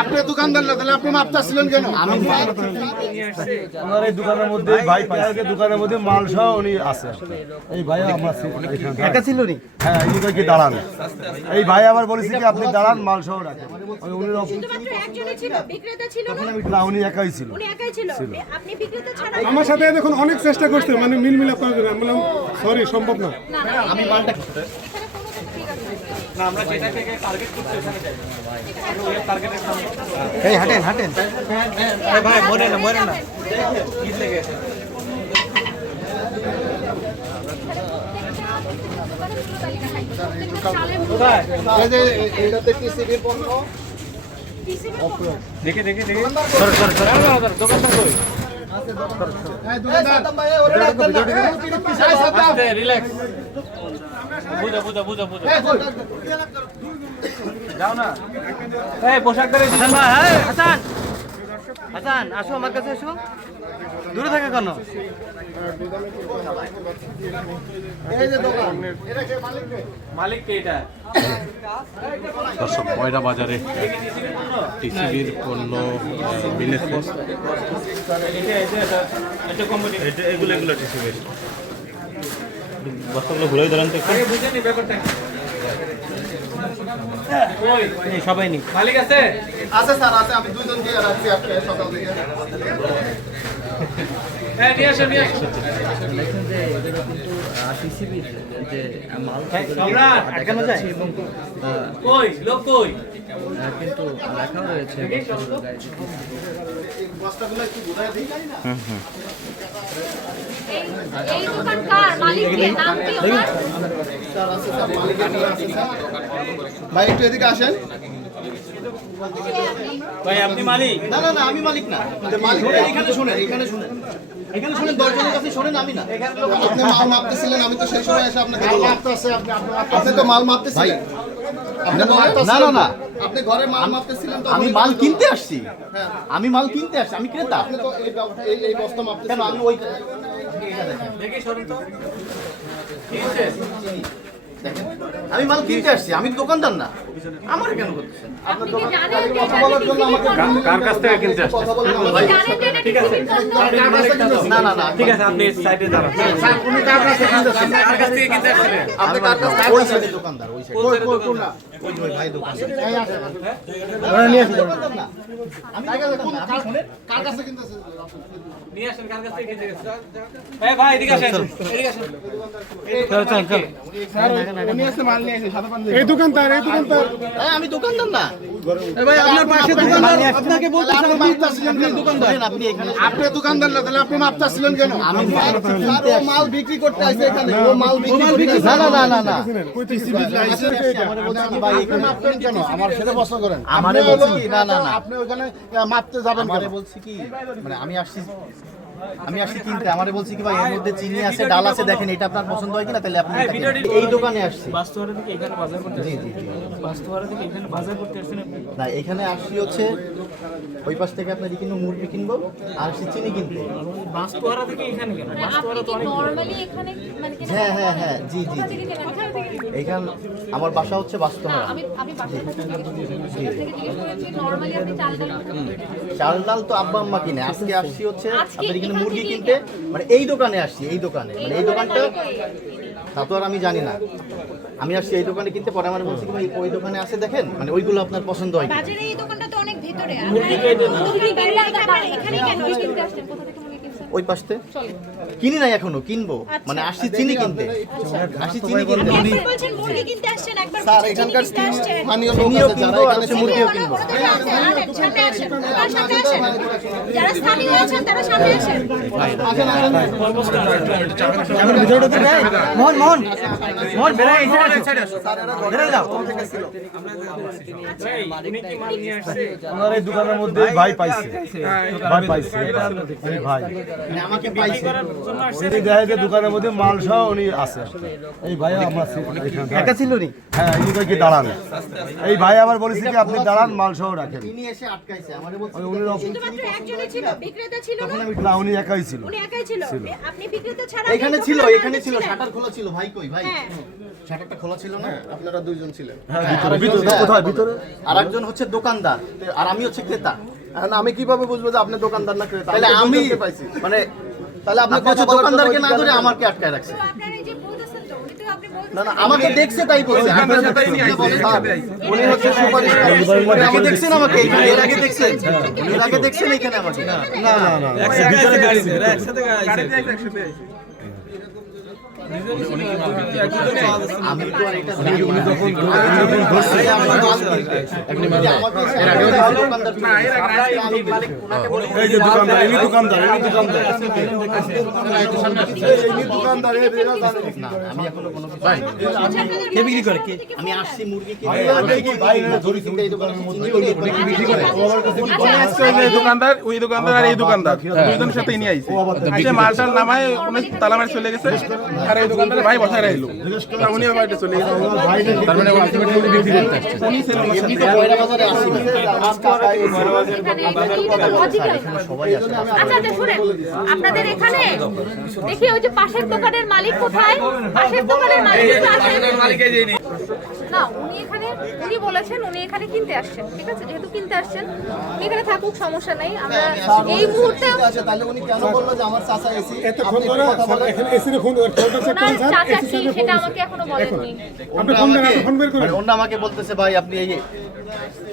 আপনি দোকানদার না, তাহলে আপনি মাপতেছিলেন কেন? আমার এই দোকানের মধ্যে ভাই পাইছে, দোকানের মধ্যে মাল সহ উনি আছে। এই ভাই আমার একা ছিল নি? হ্যাঁ, এই ভাই কি দাঁড়ান। এই ভাই আবার বলেছে কি আপনি দাঁড়ান, মাল সহ রাখেন। উনি শুধুমাত্র একজনই ছিল, বিক্রেতা ছিল না? না, উনি একাই ছিল। উনি একাই ছিল। আপনি বিক্রেতা ছাড়া আমার সাথে দেখুন অনেক চেষ্টা করছে, মানে মিল মিলাপ করার জন্য। আমি বললাম সরি, সম্ভব না। আমি মালটা না, আমরা যেটা থেকে টার্গেট করতে ওখানে যাই। ওই টার্গেটের সামনে। এই হাঁটেন হাঁটেন। আরে ভাই মরে না কি লেগেছে? কোথায়? এই যে এইটাতে টিসিবির পণ্য। দেখে সর দোকানদার কই? এই দোকানদার ভাই ওরে রাখবেন না। এই সাতাম, রিল্যাক্স। বুঝা। যাও না। এই পোশাকদারে হাসান ভাই, হ্যাঁ হাসান আসো আমার কাছে এসো। দূরে থাকে কেন? এই যে দোকান, এটা কে মালিক কে? মালিক কে এটা? দর্শক, ময়রা বাজারে টিসিবির পণ্য মিলেছে। এটা কোম্পানি। এগুলো টিসিবির বস্তাগুলো ঘুরে ধরেন তো একটু। আগে বুঝে নি ব্যাপারটা কি? কই? এই সবাই নি মালিক আছে? আছে স্যার, আছে। আমি দুইজন দিয়ে রাখছি আজকে সকাল থেকে। হ্যাঁ, নিয়ে আসো। সম্রাট, আটকানো যায় কই? লোক কই? কিন্তু লেখা রয়েছে এই বস্তাগুলো একটু বুঝায় দিই। এই দোকান কার? মালিক কে? নাম কি ওনার? স্যার আছে, স্যার মালিকের নাম আছে স্যার। ভাই একটু এদিকে আসেন। ভাই আপনি মালিক? না, আমি মালিক না। মালিক এখানে শুনেন। এখানে শুনেন, দশজনের কাছে শুনেন, আমি না। আপনি মাল মাপতেছিলেন, আমি তো সেই সময় এসে আপনাকে বললাম। আপনি তো মাল মাপতেছিলেন। না আপনি ঘরে মাল মাপতেছিলেন তো আমি মাল কিনতে আসছি, আমি ক্রেতা। আপনি তো এই বস্তা মাপতেছিলেন। কেন আমি ওই দেখি সরেন তো। কি হচ্ছে? আমি মাল কিনতে আসছি, আমি দোকানদার না। আমার কেন করতেছেন? আপনি কি জানেন যে কথা বলার জন্য আমাকে কার কাছ থেকে কিনতে আসছেন? কথা বলেন। আপনি কি জানেন যে এটা টিসিবির পণ্য? না ঠিক আছে, আপনি সাইডে দাঁড়ান। উনি কার কাছে কিনতেছেন? কার কাছ থেকে কিনতে আসছিলেন? আপনি কার কাছে ওই সাইডে দোকানদার, ওই সাইডে কোন না? ওই যে ওই ভাই দোকানদার। এই আসেন। দোকানদার না। আমি কার কাছে কিনতেছেন? নিয়ে আসেন, কার কাছ থেকে কিনতে গেছেন? এই ভাই এদিকে আসেন। এই দোকানদার আমি দোকানদার না। ভাই আপনার পাশে দোকানদার, আপনাকে বলতে আপনি মাপতেছিলেন কেন? আপনি এখানে আপনি দোকানদার না, তাহলে আপনি মাপতেছিলেন কেন? আমি মাল আর ও মাল বিক্রি করতে আসছে এখানে। ও মাল বিক্রি করতে আসছে। না আমারে বলছে কি ভাই এখানে মাপবেন কেন? আমার সেটা প্রশ্ন করেন। আমারে আপনি বলছে হলো- কি? না। আপনি ওখানে মাপতে যাবেন আমারে কেন? বলছি কি, মানে আমি আসছি কিনতে। আমারে বলছি কি ভাই এর মধ্যে চিনি আছে, ডাল আছে, দেখেন এটা আপনার পছন্দ হয় কিনা, তাহলে আপনি এটা কিনেন। এই দোকানে আসছি। বাস্তবরা থেকে এখানে বাজার করতে জি বাস্তবরা থেকে এখানে বাজার করতে আসছেন আপনি? না, এখানে আসছি হচ্ছে ওই পাশ থেকে আপনার কিনবো, মুরগি কিনবো, আর আসছি চিনি কিনতে। বাস্তবরা থেকে এখানে কেন? মানে আপনি কি নরমালি এখানে মানে কি হ্যাঁ জি কোথা থেকে কেনেন? কোথা থেকে কেনেন? এইখান আমার বাসা হচ্ছে না, বাস্তবরা। আমি বাসার থেকে জিজ্ঞেস করেছি নরমালি আপনি চাল ডাল কোথা থেকে কেনেন? চাল ডাল তো আব্বা আম্মা কিনে। আজকে আসছি হচ্ছে আজকে আপনার এখানে এখান মুরগি থেকেই কিনতে, কেন? মানে এই দোকানে আসছি, এই দোকানে, মানে এই দোকানটা তা তো আর আমি জানি না। আমি আসছি এই দোকানে কিনতে, পরে আমার বলছি কি ভাই ওই দোকানে আছে দেখেন, মানে ওইগুলো আপনার পছন্দ হয় কিনা। বাজারে এই দোকানটা তো অনেক ভিতরে। মুরগি কিনলে এখানে কেন কিনতে আসছেন? কোথা থেকে মুরগি কিনছেন? ওই পাশতে কিনি নাই এখনো, কিনবো, মানে আসছি চিনি কিনতে, আসছি চিনি কিনতে। আপনি বলছেন মুরগি কিনতে আসছেন, একবার স্যার বলছেন এখানকার কিনতে আসছেন। স্থানীয় লোক চিনিও আছে যারা কিনবো আর এখানে হচ্ছে মুরগিও কিনবো। সামনে আসেন। আমার সামনে আসেন। যারা স্থানীয় আছেন তারা সামনে আসেন। মোহন বেড়াই যাও। উনি কি মাল নিয়ে আসছে? আমার এই দোকানের মধ্যে ভাই পাইছে, ভাই পাইছে। এই ভাই মানে আমাকে পাইছে উনি দেখে যে দোকানের মধ্যে মাল সহ উনি আছে। এই ভাই আমার এখানে একা ছিল নি? হ্যাঁ ইনি কয় কি দাঁড়ান। এই ভাই আবার বলেছে কি আপনি দাঁড়ান মাল সহ রাখেন। তিনি এসে আটকাইছে আমারে বলছে উনি শুধুমাত্র একজনই ছিল, বিক্রেতা ছিল না? না উনি একাই ছিল। উনি একাই ছিল। আপনি বিক্রেতা ছাড়া এখানে আপনি ছিল, দোকানে এখানে ছিল, ছিলেন? শাটার খোলা ছিল। ভাই কই ভাই? হ্যাঁ। শাটারটা খোলা ছিল না? আপনারা দুইজন ছিলেন। ভিতরে কোথায় ভিতরে? আর একজন হচ্ছে দোকানদার আর আমি হচ্ছে ক্রেতা। এখন আমি কিভাবে বুঝবো যে আপনি দোকানদার না ক্রেতা? তাহলে তো আমি দুইজনকে পাইছি। মানে তাহলে আপনি আপনি হচ্ছে কথা বলার জন্য দোকানদারকে না অধিকার ধরে নেই। আমাকে আটকায় রাখছে। তো আপনারা এই যে বলতেছেন তো, উনি তো আপনি বলতেছেন না না আমাকে দেখছে তাই বলছে। উনি হচ্ছে সুপারিশ আগে দেখছেন আমাকে এখানে, এর আগে দেখছেন, এর আগে দেখছেন এখানে আমাকে। না না না আমি তো আর এটা জানি না। এই যে দোকানদার ইনি দোকানদার ইনি দোকানদার এই বেরা জানে না, আমি এখনো কোনো কিছু কে বিক্রি করে? কে? আমি আসছি মুরগি কিনে ভাই ধরি তুমি এই দোকানের মধ্যে বিক্রি করে। এই দোকানদার ওই দোকানদার আর এই দোকানদার দুইজনের সাথে নিয়ে আইছে আইসে মালটাল নামায় কোনো তালা মারি চলে গেছে আর এই দোকানদার ভাই বসায় রাখলো আর উনিও বাড়িতে চলে গেছে তার মানে উনি বিক্রি করতে আসছে উনি ছিল আমার সাথে। এমনি তো পয়লা বাজারে আসি না। এখানে এই যে লজিক্যাল। সবাই আসে। আচ্ছা আচ্ছা শুনেন, আপনাদের এখানে দেখি ওই যে পাশের দোকানের মালিক কোথায়? পাশের দোকানের মালিক কিন্তু আসেন না, উনি বলেছেন উনি এখানে কিনতে আসছেন, ঠিক আছে? যেহেতু কিনতে আসছেন উনি এখানে থাকুক, সমস্যা নাই। আমরা এই মুহূর্তে আচ্ছা তাহলে উনি কেন বললো যে আমার চাচা এসি? এতক্ষণ ধরে স্যার এখানে এসির ফোন ফোনটা চেক ওনার করেন স্যার, চাচা এসি কি স্যারের সেটা ফোন আমাকে এখনো বলেননি। আপনি ফোন দেন, আপনি ফোন বের করেন। মানে অন্য আমাকে বলতেছে ভাই আপনি এই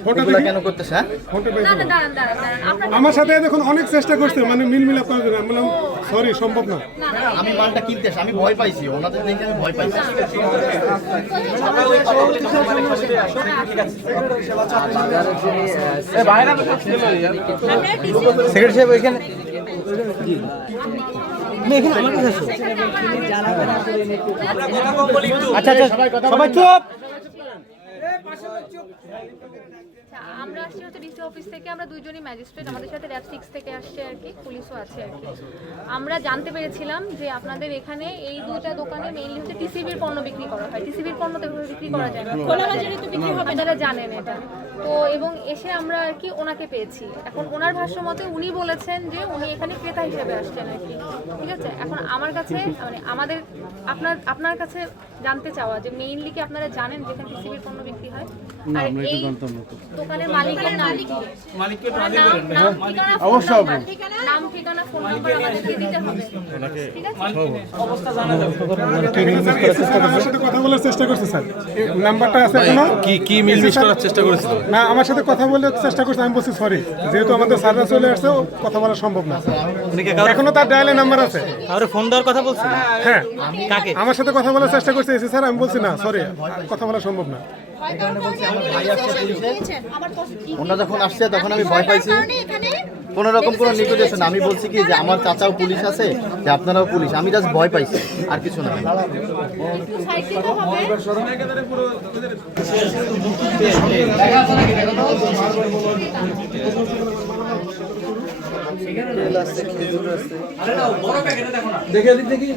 ফোনটা এগুলা দেখি, কেন করতেছে? হ্যাঁ ফোনটা বের না করেন। না দাঁড়ান দাঁড়ান দাঁড়ান, আপনার আমার সাথে দেখুন অনেক চেষ্টা করছে মানে মিল মিলাপ করার জন্য। আমি বললাম সরি সম্ভব না। না না আমি মালটা কিনতে আসি, আমি ভয় পাইছি ওনাদের দেখে, আমি ভয় পাইছি। সেক্রেটারি সাহেব এখানে তুমি এখানে আমার কাছে আসো। আচ্ছা আচ্ছা সবাই চুপ। আমরা আসছি হচ্ছে ডিসি অফিস থেকে, আমরা দুইজনই ম্যাজিস্ট্রেট, আমাদের সাথে র্যাব 6 থেকে আসছে আর কি, পুলিশও আছে আর কি। আমরা জানতে পেরেছিলাম যে আপনাদের এখানে এই দুইটা দোকানে মেইনলি হচ্ছে টিসিবির পণ্য বিক্রি করা হয়। টিসিবির পণ্য তো এভাবে বিক্রি করা যায় না, খোলা বাজারে তো বিক্রি হবে, আপনারা জানেন এটা তো। এবং এসে আমরা আর কি ওনাকে পেয়েছি। এখন ওনার ভাষ্য মতে উনি বলেছেন যে উনি এখানে ক্রেতা হিসেবে আসছেন আর কি, ঠিক আছে? এখন আমার কাছে মানে আমাদের আপনার কাছে জানতে চাওয়া যে মেইনলি কি আপনারা জানেন যেখানে টিসিবির পণ্য বিক্রি হয়? আর এই দোকানের মালিকের নাম কি? অবশ্যই নাম ঠিকানা ফোন নাম্বার আমাদেরকে দিতে হবে, ঠিক আছে? আমার সাথে কথা বলার চেষ্টা করছে স্যার, নাম্বারটা আছে এখনো। কি মিলমিশ করার চেষ্টা করেছিল? না আমার সাথে কথা বলার চেষ্টা করছে, আমি বলছি সরি যেহেতু আমাদের স্যাররা চলে আসছে কথা বলা সম্ভব না। এখনো তার ডায়ালে নাম্বার আছে। কাউরে ফোন দেওয়ার কথা বলছেন? হ্যাঁ কাকে? আমার সাথে কথা বলার চেষ্টা করছে এসে স্যার, আমি বলছি না সরি কথা বলা সম্ভব না। ওনারা যখন আসছে তখন আমি ভয় পাইছি। কোনো রকম কোনো নেগোসিয়েশন, আমি বলছি কি যে আমার চাচাও পুলিশ আছে, যে আপনারাও পুলিশ, আমি জাস্ট ভয় পাইছি আর কিছু না। সাইড দিতে হবে। দেখে দেখি